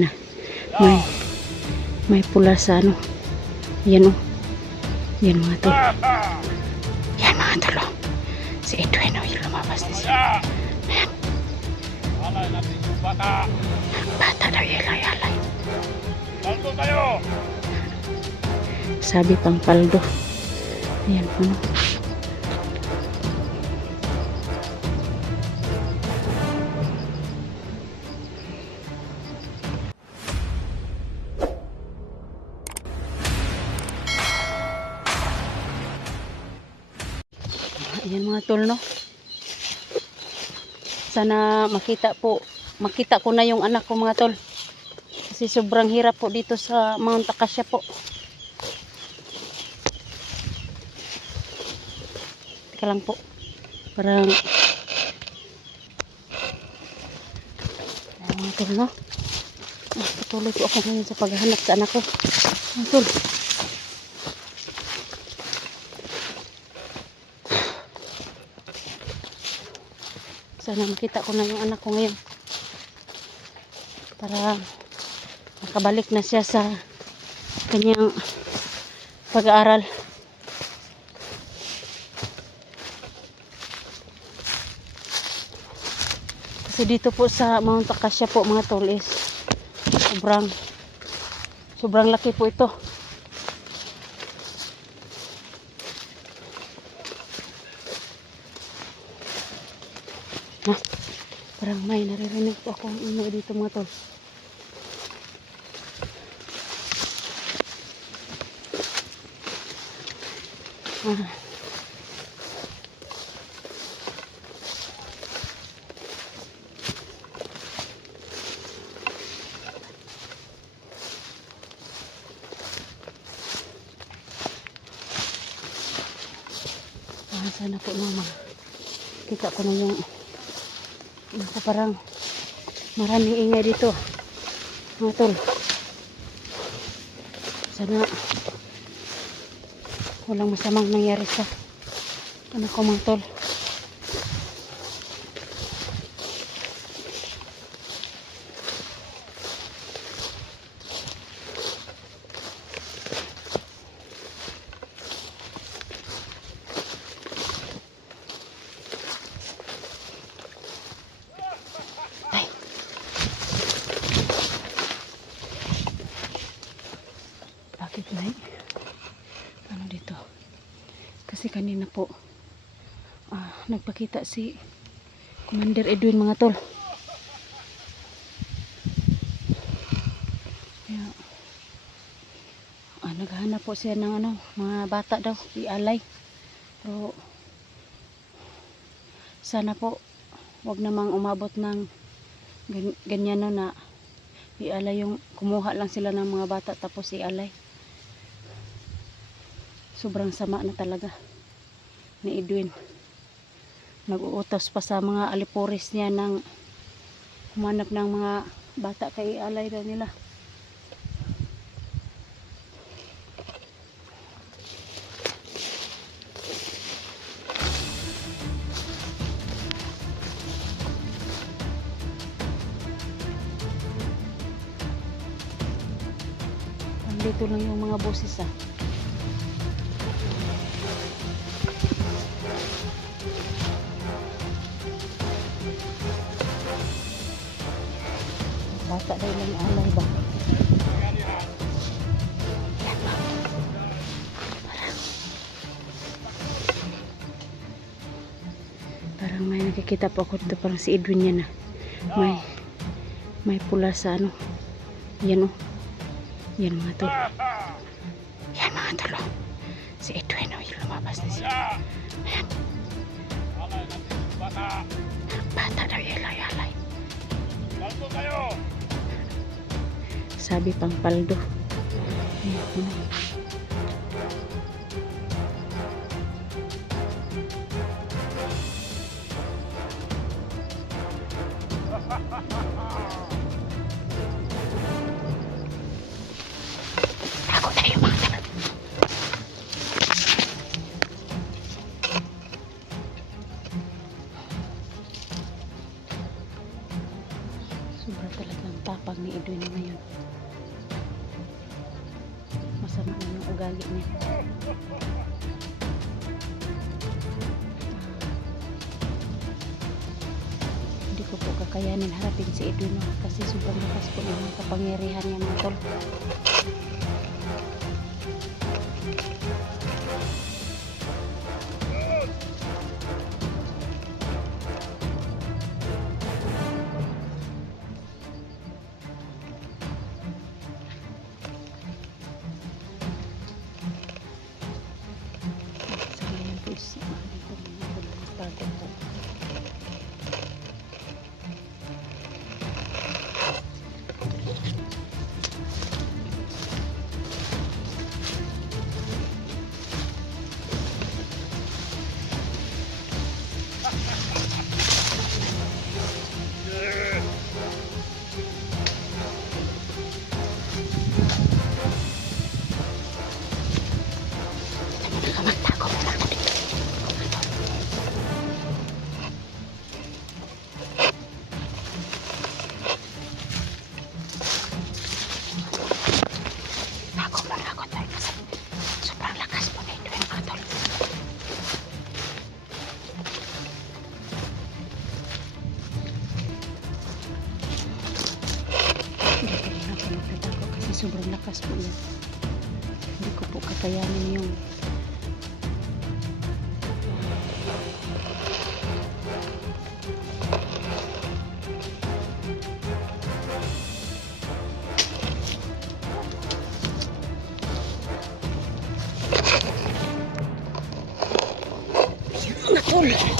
Na. May, may pula sa ano. Yan o. Yan mga tol. Yan mga tol. oh. Si Edwin o. Yung lumabas na siya. Yung bata. Daw yalay-alay. Paldo tayo. Sabi pang paldo. Yan po no. Ayan mga tol no. Sana makita po, makita ko na yung anak ko mga tol. Kasi sobrang hirap po dito sa Mount Acacia po. Teka lang po. Parang Ayan mga tol no. Ah, Patuloy po ako ngayon sa paghahanap sa anak ko. Mga tol. Sana makita ko na yung anak ko ngayon. Para makabalik na siya sa kanyang pag-aaral. Kasi dito po sa Mount Acacia po mga tol is sobrang sobrang laki po ito. May naririnig po akong ingay dito mga tol. Ah, sana po mama. Kita ko na yung Naku, parang maraming ingay dito. Mga tol. Sana walang masamang nangyari sa anak ko mga tol. Tay. Bakit na Ano dito? Kasi kanina po ah, nagpakita si Commander Edwin mga tol. Kaya ah, naghahanap po siya ng ano, mga bata daw, ialay. Pero sana po wag namang umabot ng gan- ganyan no na ialay yung kumuha lang sila ng mga bata tapos ialay sobrang sama na talaga ni Edwin nag-uutos pa sa mga alipuris niya ng humanap ng mga bata kay ialay daw nila Nandito lang yung mga boses ah. Bata daw lang alay ba? Parang may nakikita po ako dito parang si Edwin yan ah. May may pula sa ano. Yan oh. Yan mga tol. Yan mga tol. oh. Si Edwin oh, yung lumabas na siya. Ayan. Yung bata. Bata daw yalay-alay. Paldo tayo. Sabi pang paldo. Ayan kakayanin harapin si Edwin kasi sobrang lakas po ng kapangyarihan niya mga tol. Mga tol.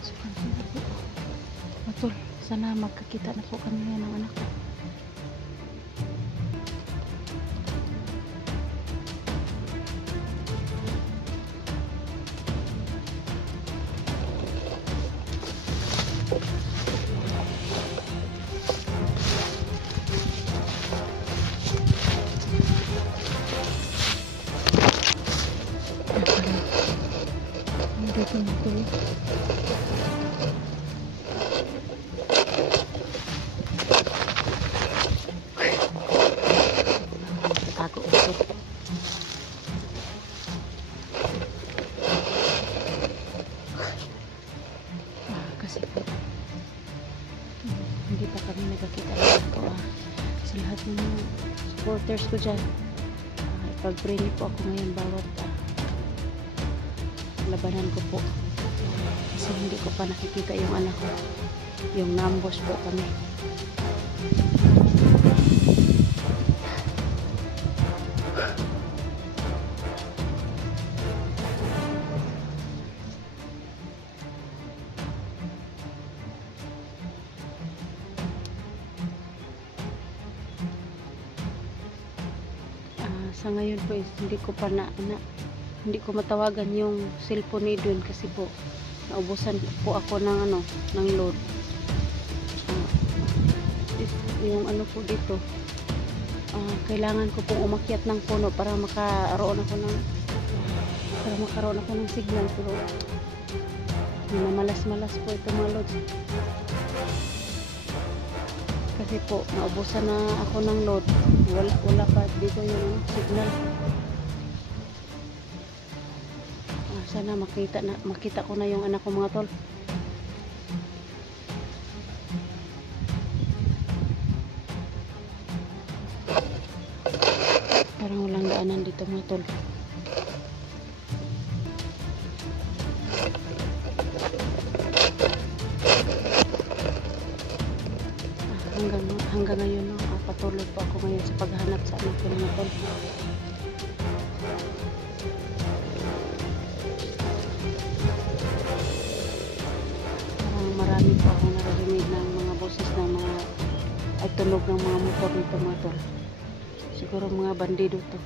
Sobrang hirap po. Mga tol, sana magkakita na po kami Tago ito. Ah, kasi po, hindi pa kami nagkakita ko ah. Sa lahat ng supporters ko dyan, ah, ipag-pray po ako ngayon bawat ah, labanan ko po. Kasi hindi ko pa nakikita yung anak ko. Yung nambos po kami. Ah, sa ngayon po hindi ko pa na, na hindi ko matawagan yung cellphone ni Edwin kasi po naubusan po ako ng ano ng load. Is- yung ano po dito ah, kailangan ko pong umakyat ng puno para makaroon ako ng para makaroon ako ng signal pero mamalas-malas po ito mga loads kasi po naubusan na ako ng load. Wala, wala pa dito yung signal sana makita na makita ko na yung anak ko mga tol. Parang walang daanan dito mga tol. Ah, hanggang hanggang ngayon no, ah, patuloy po ako ngayon sa paghahanap sa anak ko mga tol tunog ng mga motor nito mga. Siguro mga bandido to.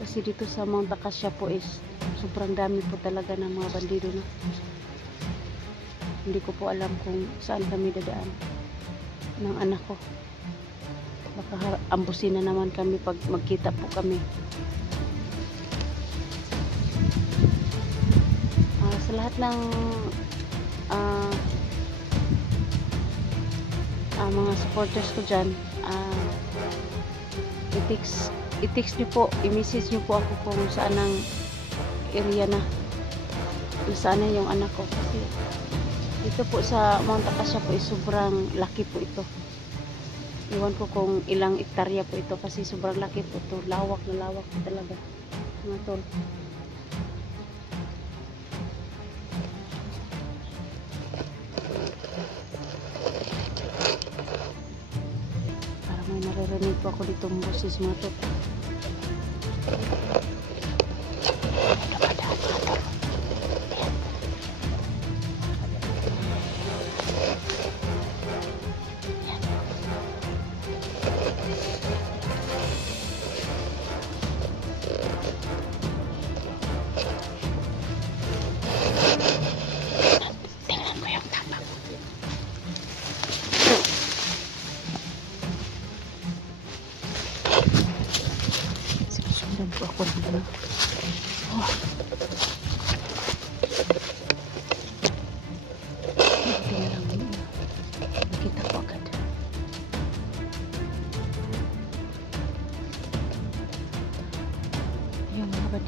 Kasi dito sa Mount Acacia po is sobrang dami po talaga ng mga bandido no. Hindi ko po alam kung saan kami dadaan ng anak ko. Baka ambusin na naman kami pag magkita po kami. Ah, sa lahat ng ah, ah, mga supporters ko dyan, ah, i-text, i-text nyo po, i-message nyo po ako kung saan ang area na kung saan yung anak ko. Kasi dito po sa Mount Acacia po sobrang laki po ito. Iwan ko kung ilang ektarya po ito kasi sobrang laki po ito. Lawak na lawak talaga. Mga tol po ako dito boses mga tol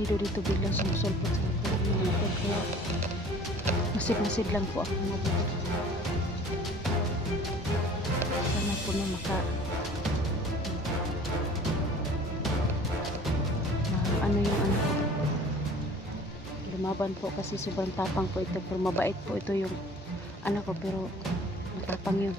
Bandido dito biglang sumusulpot sa mga. Kaya masid-masid lang po ako mga. Sana po na maka na ano yung ano. Lumaban po kasi sobrang tapang po ito pero mabait po ito yung anak ko pero matapang yun.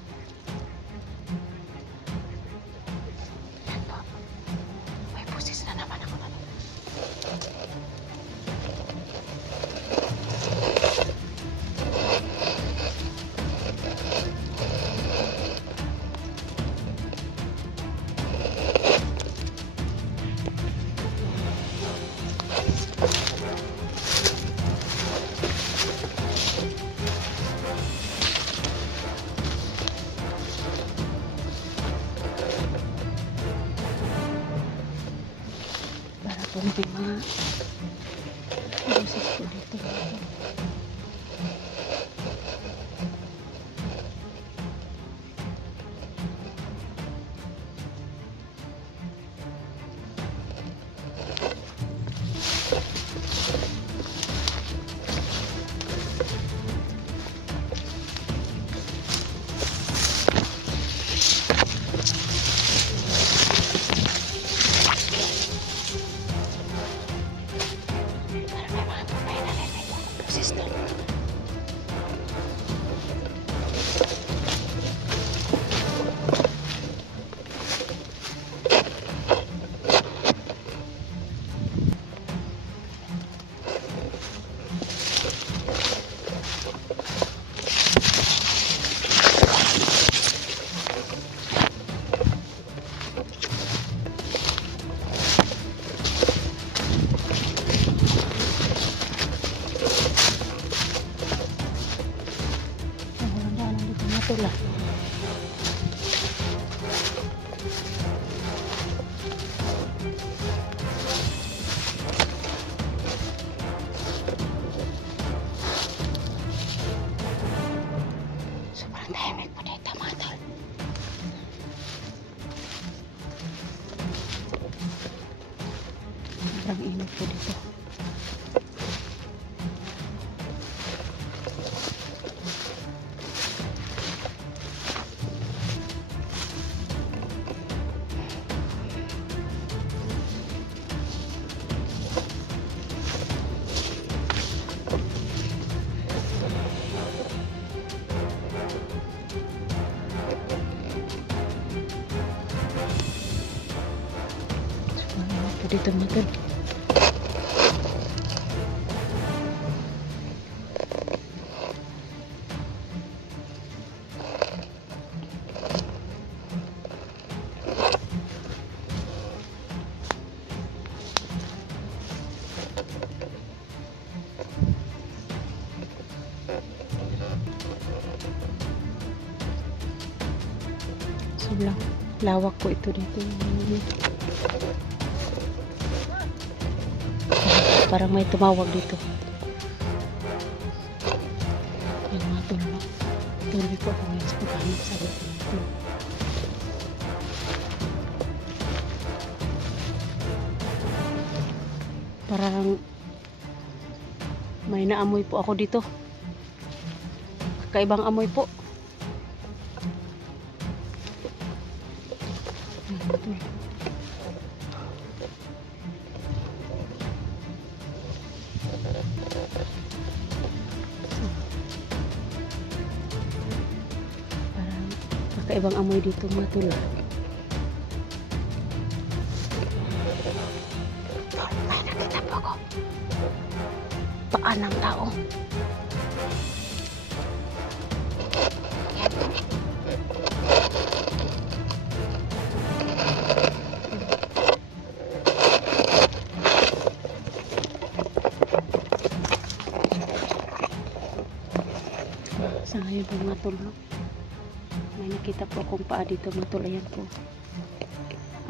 Dito mga tol. Sobrang lawak po ito dito. Parang may tumawag dito. Yung mga tulog. Tuloy po ako ngayon sa paghanap sa dito. Parang may naamoy po ako dito. Kakaibang amoy po. Tulog. Kakaibang amoy dito ako. Paan ng tao. Yan po. Sa ngayon no? may nakita po akong paa dito mga tol. Ayan po.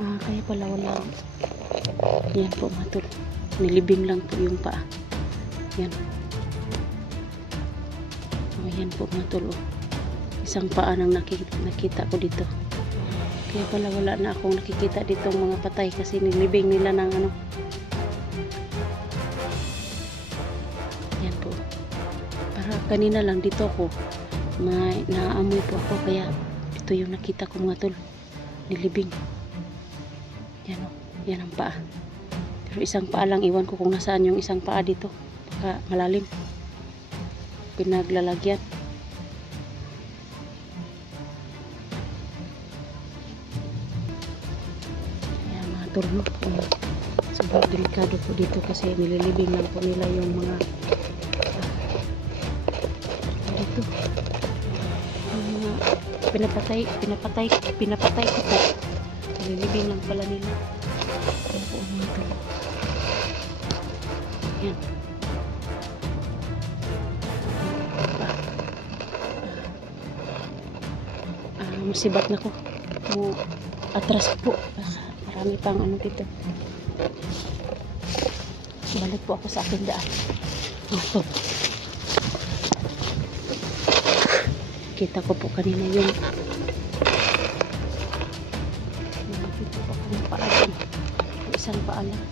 Ah, kaya pala wala. Yan po mga tol. Nilibing lang po yung paa. Yan. Oh, yan po mga tol. oh. Isang paa nang nakita, nakita ko dito. Kaya pala wala na akong nakikita dito mga patay kasi nilibing nila ng ano. Yan po. Para kanina lang dito ko may naaamoy po ako kaya ito yung nakita ko mga tol. Nilibing. Yan o. Yan ang paa. Pero isang paa lang iwan ko kung nasaan yung isang paa dito. Baka malalim. Pinaglalagyan. Ayan mga tol no. Sobrang delikado po dito kasi nililibing lang po nila yung mga pinapatay pinapatay pinapatay ko po. Nililibing lang pala nila. Yan po mga tol. Yan ah, ah, musibat na ko. Mo atras po. Baka marami pang ano dito. Balik po ako sa aking daan. Mga tol kita ko po kanina yung nakakita ko ako ng paa isang paa lang